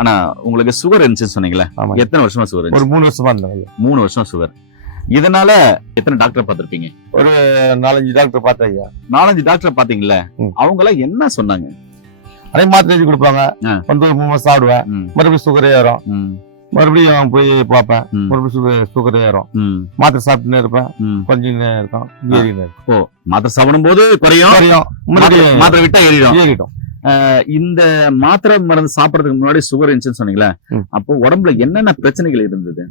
ஆனா உங்களுக்கு சுகர் இருந்துச்சுன்னு சொன்னீங்களே, ஆமா. எத்தனை வருஷமா சுகர் ஒரு இருந்துச்சு? 3 வருஷமா இருந்தாங்க. 3 வருஷம் சுகர். இதனால எத்தனை டாக்டர் பார்த்திருப்பீங்க? ஒரு 4-5 டாக்டர் பார்த்தேன் ஐயா. 4-5 டாக்டர் பாத்தீங்கல்ல, ம். அவங்க எல்லாம் என்ன சொன்னாங்க? அதே மாத்திரை எழுதி கொடுப்பாங்க. ஆ. வந்து ஒரு 3 மாசம் சாப்பிடுவேன். ம், மறுபடியும் சுகரே ஏறும். ம், மறுபடியும் போய் பார்ப்பேன். ம், மறுபடியும் சுகரே ஏறும். ம், மாத்திரை சாப்பிட்டுனே இருப்பேன். ம். கொஞ்சம் இருக்கும் ஏறினே இருக்கும். மாத்திரை சாப்பிடும் போது குறையும், குறையும். மறுபடியும் மாத்திரை விட்டா ஏறிடும். ஏறிடும். இந்த மாத்திரை மருந்து சாப்பிடறதுக்கு முன்னாடி சுகர் இருந்துச்சுன்னு சொன்னீங்களே, ம். அப்போ உடம்புல என்னென்ன பிரச்சனைகள் இருந்தது?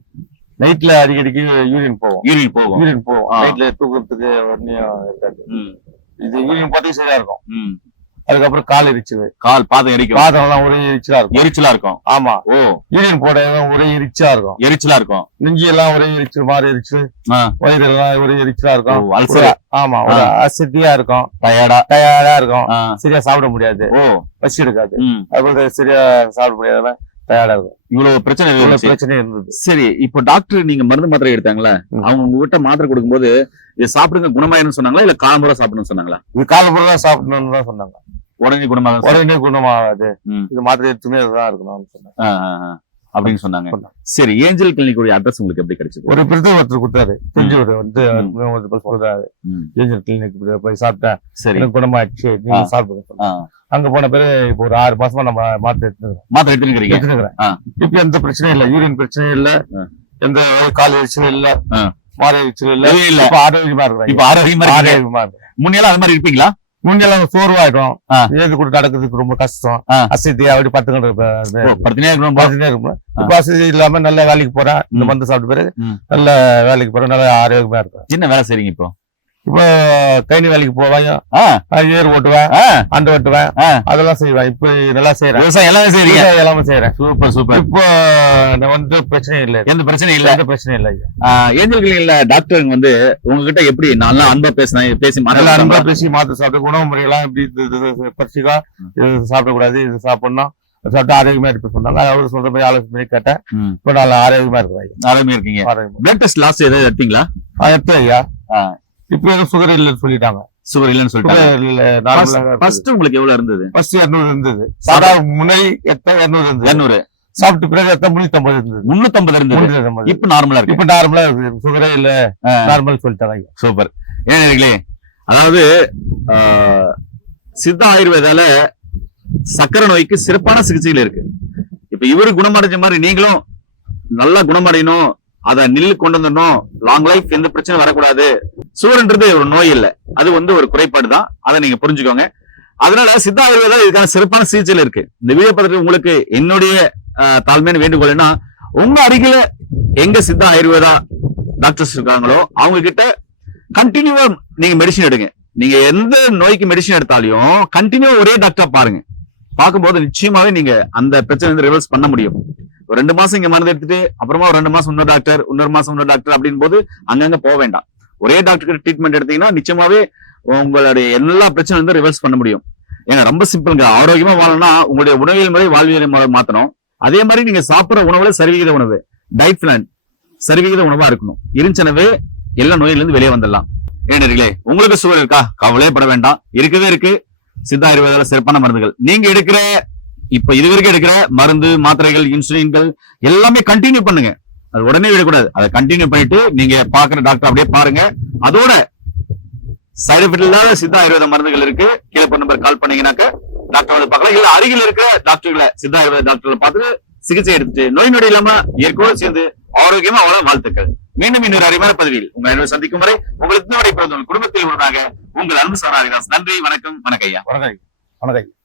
நைட்ல அடிக்கடிக்கு யூரின் போகும். யூரின் போகும். யூரின் போகும். ஆ. நைட்ல தூக்கத்துக்கு ஒன்னும் இருக்காது. ம், இது யூரின் போட்டே சரியா இருக்கும். ம். அதுக்கப்புறம் கால் எரிச்சல். கால் பாதம் எரிக்கும், பாதம் எல்லாம் ஒரே எரிச்சலா இருக்கும். எரிச்சலா இருக்கும். ஆமா. ஓ, யூரின் போட ஒரே எரிச்சலா இருக்கும். எரிச்சலா இருக்கும். நெஞ்சு எல்லாம் ஒரே எரிச்சல் மாதிரி எரிச்சல். ஆ. வயிறு எல்லாம் ஒரே எரிச்சலா இருக்கும். அல்சர். ஆமா. ஒரு அசதியா இருக்கும். டயர்டா இருக்கும். சரியா சாப்பிட முடியாது. ஓ, பசி எடுக்காது. ம். அதுபோல சரியா சாப்பிட முடியாத டயர்டா இருக்கும். இவ்வளவு பிரச்சனை இவ்வளவு இருந்துச்சு. பிரச்சனை இருந்தது. சரி, இப்போ டாக்டர் நீங்க மருந்து மாத்திரை எடுத்தாங்களா, ம். அவங்க உங்ககிட்ட மாத்திரை கொடுக்கும்போது இதை சாப்பிடுங்க குணமாயிருன்னு சொன்னாங்களா, இல்ல காலமுறை சாப்பிடணும்னு சொன்னாங்களா? இது காலம்புறம் தான் சாப்பிடணும்னு தான் சொன்னாங்க. உடனே குணமாக உடனே குணமாகாது. ம். இது மாத்திரை எடுத்துமே தான் இருக்கணும்னு சொன்னாங்க. அப்படின்னு சொன்னாங்க. சொன்னாங்க. சரி, ஏஞ்சல் கிளினிக் உடைய அட்ரஸ் உங்களுக்கு எப்படி கிடைச்சது? ஒரு பிரதர் ஒருத்தர் கொடுத்தாரு. தெரிஞ்சவர் வந்து ம். சொல்றாரு, ம். ஏஞ்சல் கிளினிக் போய் சாப்பிட்டேன். சரி. எனக்கு குணமாயிடுச்சு. நீங்க ஆ. சாப்பிடுங்க சொன்னாங்க. ஆ. அங்க போன பிறகு இப்போ ஒரு 6 மாசமா நம்ம மாத்திரை எடுத்துக்கிறோம். மாத்திரை எடுத்துக்கிறீங்க? எடுத்துக்கிறேன். ஆ. இப்ப எந்த பிரச்சனையும் இல்ல. யூரின் பிரச்சனையும் இல்ல. ஆ. எந்த கால் எரிச்சலும் இல்ல. ஆ. மாத எரிச்சலும் இல்ல. எதுவும் இல்ல. இப்ப ஆரோக்கியமா இருக்கிறேன். இப்ப ஆரோக்கியமா இருக்கீங்க? ஆரோக்கியமா இருக்கு. முன்னெல்லாம் அது மாதிரி இருப்பீங்களா? முன்னெல்லாம் சோர்வாயிடும். ஆ. ஏது கூட நடக்கிறதுக்கு ரொம்ப கஷ்டம். ஆ. அசதி அப்படி பத்துக்கிட்டு இருப்பேன். படுத்துனே இருக்கணும். பார்த்துட்டே இருப்பேன். இப்ப அசதி இல்லாம நல்ல வேலைக்கு போறேன். இந்த ம். மருந்து சாப்பிட்ட பிறகு ம். நல்ல வேலைக்கு போறேன். நல்ல ஆரோக்கியமா இருக்கேன். என்ன வேலை செய்றீங்க இப்போ? இப்போ கைனி வேலைக்கு போவேன். ஆ, ஏர் ஓட்டுவேன். ஆ, அண்டு வெட்டுவேன். ஆ. அதெல்லாம் செய்வேன். இப்ப நல்லா செய்யறேன். விவசாயம் எல்லாமே செய்றீங்க? எல்லாமே செய்யறேன். Super, super. இப்போ நான் வந்து பிரச்சனை இல்லை. எந்த பிரச்சனையும் இல்ல. எந்த பிரச்சனையும் இல்லை. ஏஞ்சல் கிளினிக்ல டாக்டர் வந்து உங்ககிட்ட எப்படி நல்லா அன்பா பேசி நல்லா அன்பா பேசி மாத்திரை சாப்பிட்டு உணவு முறையெல்லாம் இப்படி பரிசுக்கா இது சாப்பிடக்கூடாது, இது சாப்பிடணும், சாப்பிட்டு ஆரோக்கியமா இருக்க சொன்னாங்க. அவரு சொல்ற மாதிரி ஆலோசனை பண்ணி கேட்டேன். ம். இப்ப நல்லா ஆரோக்கியமா இருக்கிறாங்க. ஆரோக்கியமா இருக்கீங்க. ஆரோக்கியமா. பிளட் டெஸ்ட் லாஸ்ட் ஏதாவது எடுத்தீங்களா? எடுத்தேன் ஐயா. ஆ. இப்ப எதுவும் சுகர் இல்லைன்னு சொல்லிட்டாங்க. சுகர் இல்லன்னு சொல்லிட்டாங்க. சுகர் இல்ல, நார்மலா ஃபர்ஸ்ட் உங்களுக்கு எவ்வளவு இருந்தது? ஃபர்ஸ்ட் 200 இருந்தது. சாதா முனை 200 இருந்தது. 200. சாப்பிட்டு பிறகு 350 இருந்தது. 350 இருந்தது. 350. இப்ப நார்மலா இருக்கு. இப்ப நார்மலா இருக்கு. சுகரே இல்ல, நார்மல் சொல்லிட்டாங்க ஐயா. சூப்பர். ஏனே அதாவது சித்தா ஆயுர்வேதால சக்கரை நோய்க்கு சிறப்பான சிகிச்சைகள் இருக்கு. இப்ப இவரு குணமடைஞ்ச மாதிரி நீங்களும் நல்லா குணமடையணும், அத நில்லு கொண்டு வந்துடணும், லாங் லைஃப் எந்த பிரச்சனை வரக்கூடாது. சுகர்ன்றது ஒரு நோய் இல்ல, அது வந்து ஒரு குறைபாடு தான். அதை நீங்க புரிஞ்சுக்கோங்க. அதனால சித்தா ஆயுர்வேதா இதுக்கான சிறப்பான சிகிச்சைகள் இருக்கு. இந்த வீடியோ பார்த்துட்டு உங்களுக்கு என்னுடைய தாழ்மையான வேண்டுகோள் என்ன, உங்க அருகில எங்க சித்தா ஆயுர்வேதா டாக்டர்ஸ் இருக்காங்களோ அவங்க கிட்ட கண்டினியூவா நீங்க மெடிசன் எடுங்க. நீங்க எந்த நோய்க்கு மெடிசன் எடுத்தாலையும் கண்டினியூவா ஒரே டாக்டர் பாருங்க. பார்க்கும்போது நிச்சயமாவே நீங்க அந்த பிரச்சனை வந்து ரிவர்ஸ் பண்ண முடியும். ஒரு 2 மாசம் இங்க மருந்து எடுத்துட்டு அப்புறமா ஒரு 2 மாசம் இன்னொரு டாக்டர், இன்னொரு மாசம் இன்னொரு டாக்டர் அப்படின்னு போது அங்கங்க போக வேண்டாம். ஒரே டாக்டர் கிட்ட ட்ரீட்மெண்ட் எடுத்தீங்கன்னா நிச்சயமாவே உங்களுடைய எல்லா பிரச்சனை வந்து ரிவர்ஸ் பண்ண முடியும். ஏன்னா ரொம்ப சிம்பிள்ங்க. ஆரோக்கியமா வாழணும்னா உங்களுடைய உணவியல் முறை, வாழ்வியல் முறை மாத்தணும். அதே மாதிரி நீங்க சாப்பிடுற உணவுல சரிவிகித உணவு, டயட் பிளான் சரிவிகித உணவா இருக்கணும். இருந்துச்சனவே எல்லா நோயில இருந்து வெளியே வந்துடலாம். ஏனே உங்களுக்கு சுகர் இருக்கா? கவலையே பட வேண்டாம். இருக்கவே இருக்கு சித்தா ஆயுர்வேதால சிறப்பான மருந்துகள். நீங்க எடுக்கிற இப்ப இதுவரைக்கும் எடுக்கிற மருந்து, மாத்திரைகள், இன்சுலின்கள் எல்லாமே கண்டினியூ பண்ணுங்க. அது உடனே விடக்கூடாது. அதை கண்டினியூ பண்ணிட்டு நீங்க பாக்குற டாக்டர் அப்படியே பாருங்க. அதோட சைடு எஃபெக்ட் இல்லாத சித்தா ஆயுர்வேத மருந்துகள் இருக்கு. கீழே நம்பர் கால் பண்ணீங்கன்னாக்க டாக்டர் பார்க்கலாம். இல்ல அருகில் இருக்கிற டாக்டர்களை, சித்தா ஆயுர்வேத டாக்டர்களை பார்த்துட்டு சிகிச்சை எடுத்துட்டு நோய் நொடி இல்லாம இயற்கையோடு சேர்ந்து ஆரோக்கியமா அவ்வளோ வாழ்த்துக்கள். மீண்டும் இன்னொரு அறிமுக பதிவில் உங்களை சந்திக்கும் வரை உங்களுக்கு பிறந்த குடும்பத்தில் ஒன்றாக உங்கள் அன்பு சாராரிதாஸ். நன்றி, வணக்கம். வணக்கம் ஐயா. வணக்கம். வணக்கம்.